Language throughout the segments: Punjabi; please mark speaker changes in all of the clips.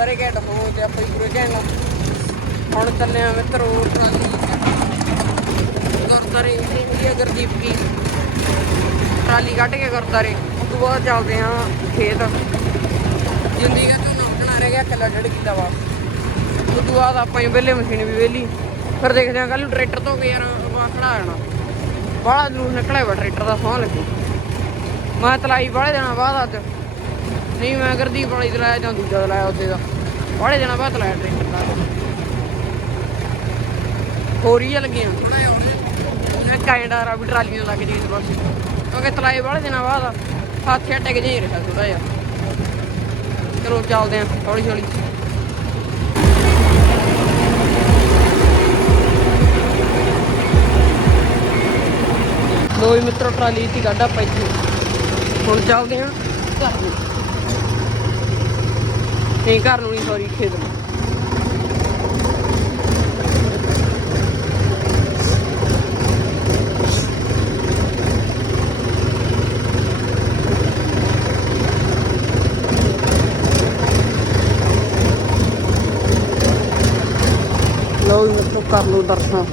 Speaker 1: ਸਾਰੇ ਘੈਂਟ ਹੋ ਤੇ ਆਪਾਂ ਪੂਰੇ ਘੈਂਟ ਹੁਣ ਚੱਲੇ ਆ ਮਿੱਤਰੋ ਟਰਾਲੀ ਗੁਰਦਾਰੇ ਇੰਡੀਆ ਗੁਰਦੀਪ ਕੀ ਟਰਾਲੀ ਕੱਢ ਕੇ ਗੁਰਦਾਰੇ ਉਸ ਤੋਂ ਬਾਅਦ ਚੱਲਦੇ ਆ ਖੇਤ। ਜਿੰਦੀ ਦਾ ਝੋਨਾ ਉੱਡਣਾ ਰਹਿ ਗਿਆ, ਕਿੱਲਾ ਡੇਢ ਕਿੱਲਾ ਵਾ। ਉਸ ਤੋਂ ਬਾਅਦ ਆਪਾਂ ਹੀ ਵਿਹਲੇ ਮਸ਼ੀਨ ਵੀ ਵਿਹਲੀ। ਫਿਰ ਦੇਖਦੇ ਆ ਕੱਲ ਨੂੰ ਟਰੈਕਟਰ ਤੋਂ ਕੇ ਯਾਰ ਵਾ ਖੜਾ ਜਾਣਾ। ਬਾਹਲਾ ਜਲੂਸ ਨਿਕਲਿਆ ਵਾ ਟਰੈਕਟਰ ਦਾ ਸੌਂ ਲੱਗੀ। ਮੈਂ ਤਲਾਈ ਬਾਹਲੇ ਦੇਣਾ ਬਾਅਦ ਅੱਜ। ਨਹੀਂ, ਮੈਂ ਗੁਰਦੀਪ ਵਾਲੀ ਚਲਾਇਆ ਜਾਂ ਦੂਜਾ ਚਲਾਇਆ ਉੱਤੇ ਦਾ। ਬਾਹਲੇ ਦਿਨਾਂ ਬਾਅਦ ਚਲਾਇਆ ਟਰੈਕਟਰ ਦਾ। ਹੋਰ ਲੱਗੀਆਂ। ਥੋੜਾ ਜਿਹਾ ਵੀ ਟਰਾਲੀਆਂ ਲੱਗ ਜੀ ਇਸ ਕਿਉਂਕਿ ਤਲਾਈ ਵਾਲੇ ਦਿਨਾਂ ਬਾਅਦ ਹੱਥ ਟਿਕ ਜਿਹਾ ਹੀ ਰਿਹਾ ਥੋੜਾ ਜਿਹਾ। ਚਲੋ ਚੱਲਦੇ ਆਂ, ਹੌਲੀ ਹੌਲੀ। ਲੋ ਵੀ ਮਿੱਤਰੋ, ਟਰਾਲੀ ਦੀ ਗੱਡਾ ਪਾਈ ਹੁਣ ਚੱਲਦੇ ਆਂ। ਘਰ ਨੂੰ ਨਹੀਂ ਘਰ ਨੂੰ ਨਹੀਂ ਸੌਰੀ ਖੇਤ ਨੂੰ ਲਓ ਵੀ ਮਿੱਤਰੋ ਕਰ ਲਓ ਦਰਸ਼ਨ।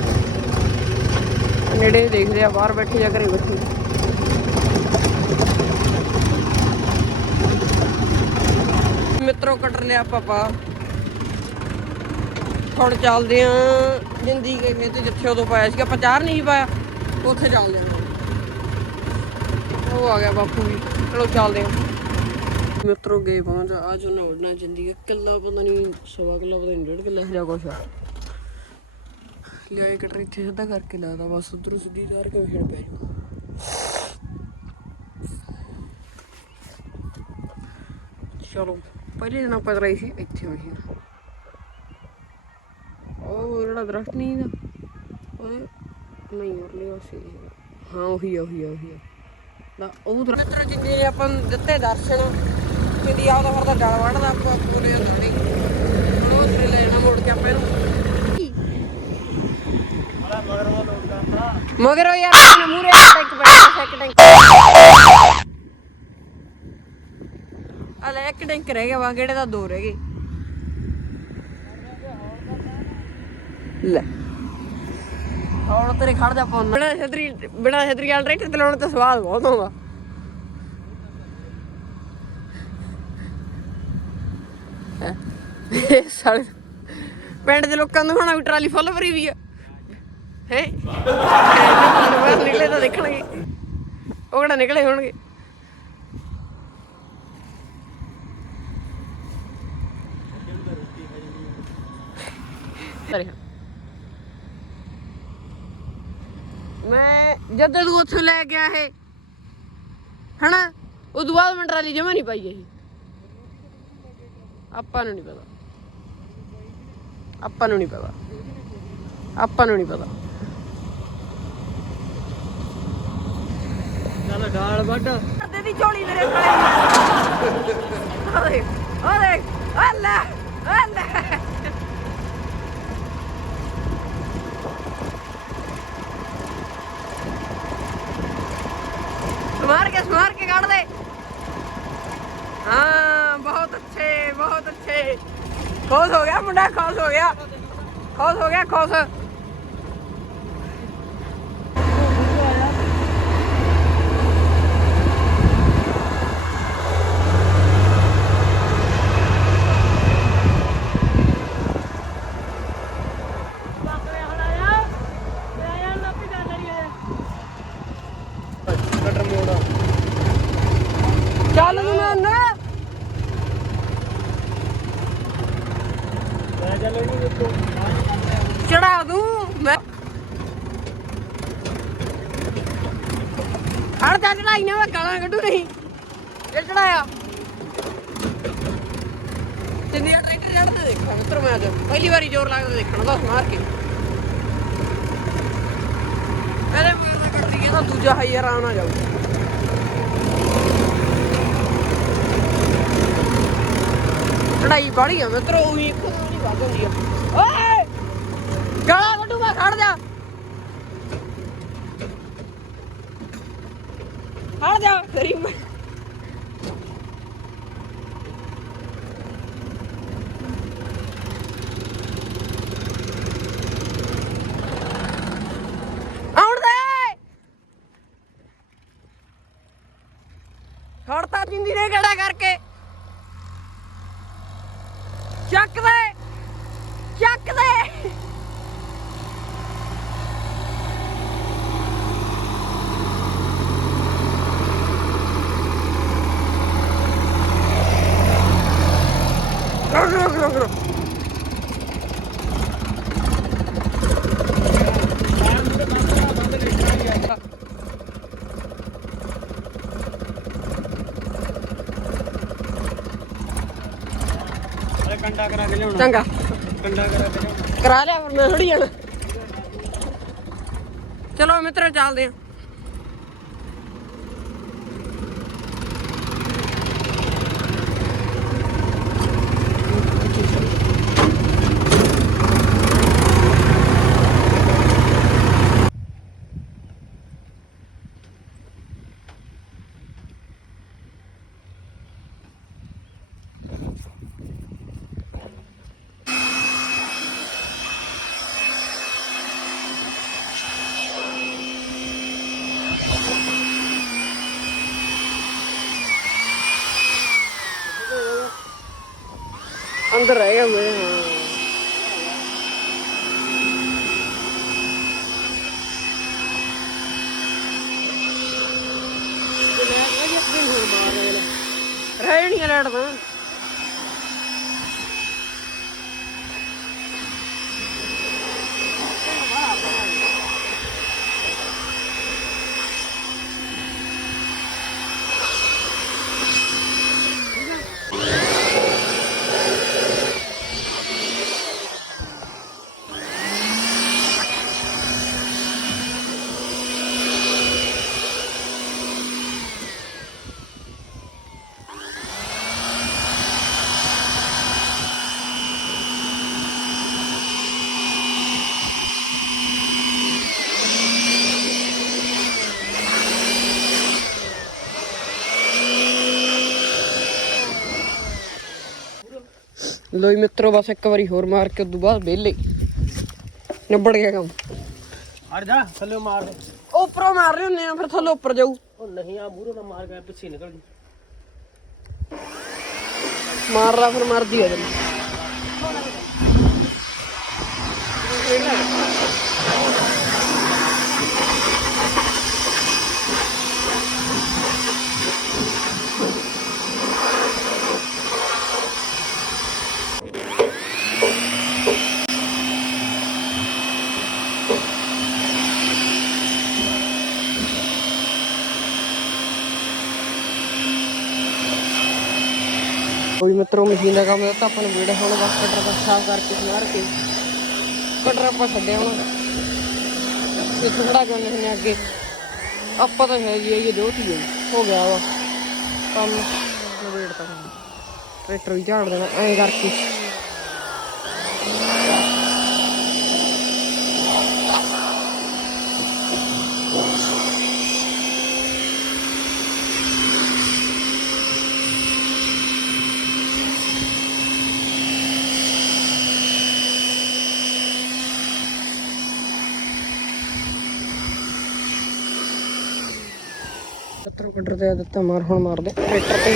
Speaker 1: ਨੇੜੇ ਦੇਖਦੇ ਆ ਬਾਹਰ ਬੈਠੇ ਜਾਂ ਘਰੇ ਬੈਠੇ। ਮਿੱਤਰੋ ਕੱਟ ਲਿਆ ਪਾਪਾ ਹੁਣ ਚੱਲਦੇ ਆ ਜਿੰਦੀ ਕੇ ਤੇ ਜਿੱਥੇ ਉਦੋਂ ਪਾਇਆ ਸੀਗਾ, ਆਪਾਂ ਨਹੀਂ ਪਾਇਆ, ਉੱਥੇ ਚੱਲਦੇ ਆ। ਉਹ ਆ ਗਿਆ ਬਾਪੂ ਵੀ, ਚਲੋ ਚੱਲਦੇ ਆ। ਮਿੱਤਰੋ ਗਏ ਪਹੁੰਚ ਅੱਜ ਉਹਨਾਂ ਉੜਨਾ ਜਿੰਦੀ ਕਿੱਲਾ ਪਤਾ ਨਹੀਂ ਸਵਾ ਕਿੱਲਾ ਪਤਾ ਨਹੀਂ ਡੇਢ ਕਿੱਲਾ ਜਾਂ ਕੁਛ ਆ। ਲਿਆਏ ਕਟਰ ਇੱਥੇ ਸਿੱਧਾ ਕਰਕੇ ਲਾਦਾ ਬਸ ਉਧਰੋਂ ਸਿੱਧੀ ਧਾਰ ਕੇ ਵੇਖਣ ਪੈ ਜਾਊ। ਚਲੋ। ਪਹਿਲੇ ਦਿਨ ਆਪਾਂ ਕਰਾਈ ਸੀ ਇੱਥੇ ਹੋਈ ਸੀ ਉਹ ਜਿਹੜਾ ਦਰਖਤ ਨਹੀਂ ਦਾ ਉਹ ਨਹੀਂ ਉਰਲੇ ਉਸੇ ਹਾਂ ਉਹੀ ਆ, ਉਹੀ ਆ, ਉਹੀ ਆ। ਨਾ ਉਹ ਦਰਖਤ ਮਿੱਤਰ ਜਿੰਨੇ ਆਪਾਂ ਨੂੰ ਦਿੱਤੇ ਦਰਸ਼ਨ ਕਿਦੀ ਆਉਦਾ ਵਰਦਾ ਡਲ ਵੜਦਾ ਆਪਾਂ ਪੂਰੇ ਅੰਦਰ ਹੁਣ ਉਹ ਸਿਰੇ ਲੈਣਾ ਮੋੜ ਕੇ ਆਪਾਂ ਇਹਨੂੰ। ਮਗਰ ਉਹ ਯਾਰ ਆਪਣੇ ਮੂਰੇ ਟੈਂਕ ਬੈਠਾ ਇੱਕ ਟੈਂਕ ਰਹਿ ਗਿਆ ਵਾ ਕਿਹੜੇ ਦਾ ਦੋ ਰਹਿ ਗਏ। ਲੈ। ਹੁਣ ਤੇਰੇ ਖੜ ਜਾ ਪਾਉਣਾ ਬਿਨਾ ਛਤਰੀ ਬਿਨਾ ਛਤਰੀ ਵਾਲ ਟਰੈਕਟਰ ਚਲਾਉਣ ਤੇ ਸਵਾਦ ਬਹੁਤ ਆਉਂਦਾ। ਹੈਂ? ਸਾਲੇ ਪਿੰਡ ਦੇ ਲੋਕਾਂ ਨੂੰ ਹੁਣ ਵੀ ਟਰਾਲੀ ਫੁੱਲ ਭਰੀ ਵੀ ਆ। ਹੈ? ਨਿਕਲੇ ਤਾਂ ਦੇਖਣਗੇ। ਉਹ ਕਿਹੜਾ ਨਿਕਲੇ ਹੋਣਗੇ? ਮੈਂ ਜਦੋਂ ਤੂੰ ਉੱਥੋਂ ਲੈ ਗਿਆ ਇਹ ਹਨਾ? ਉਦੋਂ ਬਾਅਦ ਮੈਂ ਟਰਾਲੀ ਜਮਾ ਨਹੀਂ ਪਾਈ ਇਹ ਆਪਾਂ ਨੂੰ ਨਹੀਂ ਪਤਾ। ਆਪਾਂ ਨੂੰ ਨਹੀਂ ਪਤਾ। ਆਪਾਂ ਨੂੰ ਨਹੀਂ ਪਤਾ।
Speaker 2: ਚੱਲ ਗਾਲ ਵੱਢ।
Speaker 1: ਦੇ ਦੀ ਝੋਲੀ ਮੇਰੇ ਸਾਲੇ ਓਏ ਓਏ ਅੱਲਾ ਅੱਲਾ ਸਮਾਰ ਕੇ ਸਮਾਰ ਕੇ ਕੱਢ ਦੇ ਹਾਂ ਬਹੁਤ ਅੱਛੇ ਬਹੁਤ ਅੱਛੇ ਖੁਸ਼ ਹੋ ਗਿਆ ਮੁੰਡਾ ਖੁਸ਼ ਹੋ ਗਿਆ। ਖੁਸ਼ ਹੋ ਗਿਆ ਖੁਸ਼
Speaker 2: ਕਟਰ ਮੋੜ
Speaker 1: ਚੱਲ ਤੂੰ ਮੈਂ ਨਾ
Speaker 2: ਲੈ ਚੱਲ ਇਹਨੂੰ ਦੇਖੋ
Speaker 1: ਚੜਾ ਦੂੰ, ਮੈਂ ਹੜ ਜਾ ਚੜਾਈ ਨਾ, ਮੈਂ ਗਾਲਾਂ ਕੱਢੂ ਨਹੀਂ। ਇਹ ਚੜਾਇਆ। ਜਿੰਨੀ ਟਰੈਕਟਰ ਚੜਦਾ ਦੇਖਿਆ ਮਿੱਤਰ ਮੈਂ ਅੱਜ। ਪਹਿਲੀ ਵਾਰੀ ਜ਼ੋਰ ਲੱਗਦਾ ਦੇਖਣ ਦਾ ਮਾਰ ਕੇ। ਇਹਦੇ ਮਗਰ ਦਾ ਕੱਢ ਗਿਆ ਤਾਂ ਦੂਜਾ ਹਾਈ ਆਰਾਮ ਨਾਲ ਜਾਊ। ਚੜਾਈ ਬਾੜੀ ਆ, ਮਿੱਤਰੋ, ਉਹੀ ਇੱਕੋ ਨਹੀਂ ਹੁੰਦੀ ਆ। ਓਏ! ਗਾਲਾਂ ਕੱਢੂ ਮੈਂ ਖੜ ਜਾ। ਖੜ ਜਾ ਤੇਰੀ ਮੈਂ ਕਰੋ ਕਰੋ
Speaker 2: ਅਰੇ ਕੰਡਾ ਕਰਾ ਕੇ ਲਿਆਉਣਾ
Speaker 1: ਚੰਗਾ।
Speaker 2: ਕਰਾ
Speaker 1: ਲਿਆ ਫਿਰ ਮੈਂ ਥੋੜੀ ਜਾਣਾ। ਚਲੋ ਮਿੱਤਰੋ ਚੱਲਦੇ ਆ। ਅੰਦਰ ਰਹਿ ਗਿਆ ਮੈਂ ਲੋਈ ਮਿੱਤਰੋ ਬਸ ਇੱਕ ਵਾਰੀ ਹੋਰ ਮਾਰ ਕੇ ਉਦੋਂ ਬਾਅਦ ਵਿਹਲੇ। ਨਿਬੜ ਗਿਆ ਕੰਮ।
Speaker 2: ਹਟ ਜਾ ਥੱਲੇ ਮਾਰ ਦੇ।
Speaker 1: ਉੱਪਰੋਂ ਮਾਰ ਰਹੇ ਹੁੰਨੇ ਆ ਫਿਰ ਥੱਲੇ ਉੱਪਰ ਜਾਊ।
Speaker 2: ਉਹ ਨਹੀਂ ਆ ਮੂਹਰੋਂ ਨਾ ਮਾਰ ਗਿਆ ਪਿੱਛੇ ਨਿਕਲ ਗਈ
Speaker 1: ਮਾਰ ਲਾ ਫਿਰ ਮਰਦੀ ਆ ਜਮ ਕੋਈ ਮਿੱਤਰੋ ਮਸ਼ੀਨ ਦਾ ਕੰਮ ਦਿੱਤਾ, ਆਪਾਂ ਨੂੰ ਵੀੜੇ ਹੁਣ ਬਸ ਕਟਰ ਦਾ ਸਾਫ਼ ਕਰਕੇ ਸਮਾਰ ਕੇ ਕਟਰ ਆਪਾਂ ਛੱਡਿਆ ਹੁਣ। ਤੇ ਥੋੜਾ ਜਿਹਾ ਨੇ ਅੱਗੇ। ਆਪਾਂ ਤਾਂ ਹੈ ਜੀ, ਇਹ ਦੋਤੀ ਹੈ। ਹੋ ਗਿਆ ਵਾ। ਕੰਮ। ਨਵੇੜਤਾ ਤਾਂ ਟਰੈਕਟਰ ਵੀ ਝਾੜ ਦੇਣਾ, ਐਂ ਕਰਕੇ। ਟਰੈਕਟਰ ਕਟਰ ਤੇ ਦਿੱਤਾ ਮਾਰ ਹੁਣ ਮਾਰ ਦੇ ਟਰੈਕਟਰ ਤੇ।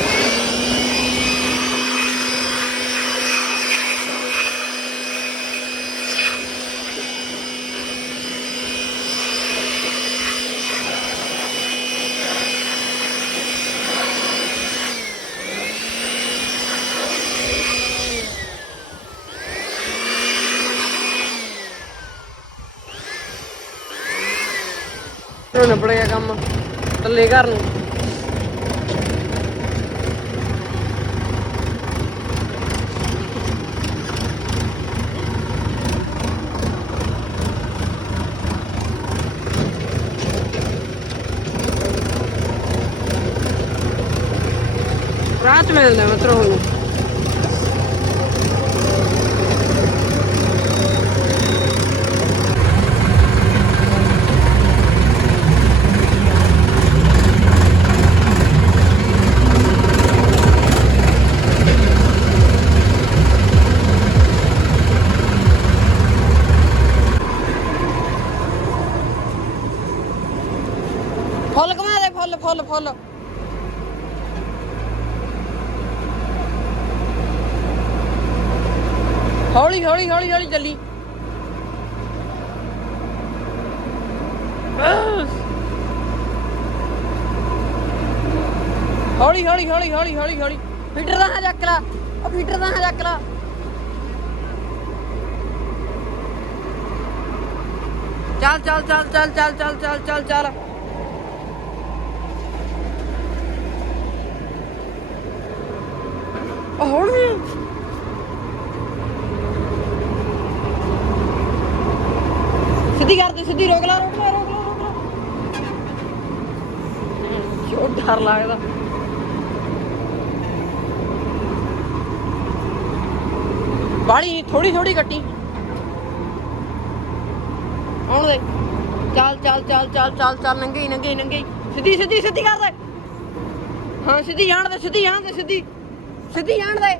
Speaker 1: ਹੁਣ ਨਿਬੜ ਕੰਮ। ਟੱਲੇ ਘਰ ਨੂੰ। ਰਾਤ ਮਿਲਦੇ ਮਿੱਤਰੋ ਹੁਣ। ਫੁੱਲ। ਹੌਲੀ ਹੌਲੀ ਹੌਲੀ ਹੌਲੀ ਚੱਲੀ। ਹੌਲੀ ਹੌਲੀ ਹੌਲੀ ਹੌਲੀ ਹੌਲੀ ਹੌਲੀ। ਫੀਟਰ ਦਾ ਹਾਂ ਚੱਕ ਉਹ ਫੀਟਰ ਦਾ ਹਾਂ ਚੱਕ ਲਾ। ਚੱਲ ਚੱਲ ਚੱਲ ਚੱਲ ਚੱਲ ਚੱਲ ਚੱਲ ਚੱਲ ਚੱਲ। ਹੁਣ ਵੀ ਸਿੱਧੀ ਕਰ ਦੇ, ਸਿੱਧੀ ਰੋਕ ਲਾ ਰੋਕ ਲਾ ਰੋਕ ਲਾ ਰੋਕ ਲਾ। ਕਿਉਂ ਡਰ ਲੱਗਦਾ? ਬਾੜੀ ਥੋੜੀ ਥੋੜੀ ਕੱਟੀ। ਆਉਣ ਦੇ। ਚੱਲ ਚੱਲ ਚੱਲ ਚੱਲ ਚੱਲ ਚੱਲ, ਨੰਗੇ ਨੰਗੇ ਨੰਗੇ ਸਿੱਧੀ ਸਿੱਧੀ ਸਿੱਧੀ ਕਰ ਦੇ। ਹਾਂ, ਸਿੱਧੀ ਜਾਣ ਦੇ, ਸਿੱਧੀ ਜਾਣ ਦੇ, ਸਿੱਧੀ। ਸਿੱਧੀ ਜਾਣ ਦੇ।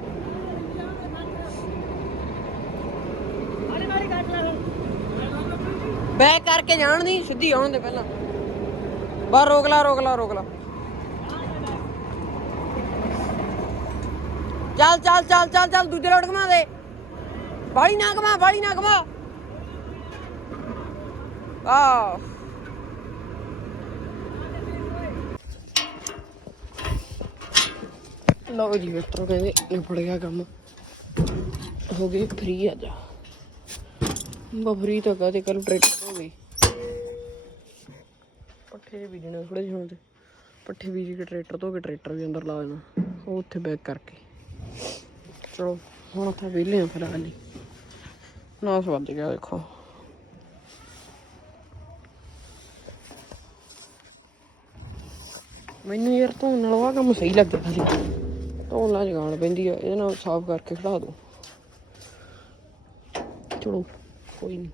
Speaker 1: ਬੈਕ ਕਰਕੇ ਜਾਣ ਦੀ, ਸਿੱਧੀ ਆਉਣ ਦੇ ਪਹਿਲਾਂ। ਬਾਹਰ ਰੋਕ ਲਾ ਰੋਕ ਲਾ ਰੋਕ ਲਾ। ਚੱਲ ਚੱਲ ਚੱਲ ਚੱਲ ਚੱਲ, ਦੂਜੇ ਰੋਡ ਘੁਮਾ ਦੇ। ਬਾੜੀ ਨਾ ਘੁਮਾ ਬਾੜੀ ਨਾ ਘੁਮਾ। ਆਹ। ਲਓ ਜੀ ਮਿੱਤਰੋ, ਕਹਿੰਦੇ ਨਿਬੜ ਗਿਆ ਕੰਮ। ਹੋ ਗਏ ਫ੍ਰੀ ਅੱਜ। ਬਫਰੀ ਤਾਂ ਕਹਦੇ ਕੱਲ ਟਰੈਕਟਰ ਹੋ ਗਈ। ਪੱਠੇ ਬੀਜਣੇ ਥੋੜੇ ਜਿਹੇ ਹੁਣ ਤੇ। ਪੱਠੇ ਬੀਜ ਕੇ ਟਰੈਕਟਰ ਧੋ ਕੇ ਟਰੈਕਟਰ ਵੀ ਅੰਦਰ ਲਾ ਦੇਣਾ। ਉਹ ਉੱਥੇ ਬੈਕ ਕਰਕੇ। ਚਲੋ, ਹੁਣ ਉੱਥੇ ਵਿਹਲੇ ਆ ਫਿਰ ਹਾਲੀ ਨਾ ਵੱਜ ਗਿਆ, ਦੇਖੋ। ਮੈਨੂੰ ਯਾਰ ਧੋਣ ਨਾਲ ਆਹ ਕੰਮ ਸਹੀ ਲੱਗਦਾ ਸੀ। ਧੋਣ ਨਾਲ ਜਗਾਣ ਪੈਂਦੀ ਆ ਇਹਦੇ ਨਾਲ ਸਾਫ਼ ਕਰਕੇ ਖੜਾ ਦੋ ਚਲੋ ਕੋਈ ਨਹੀਂ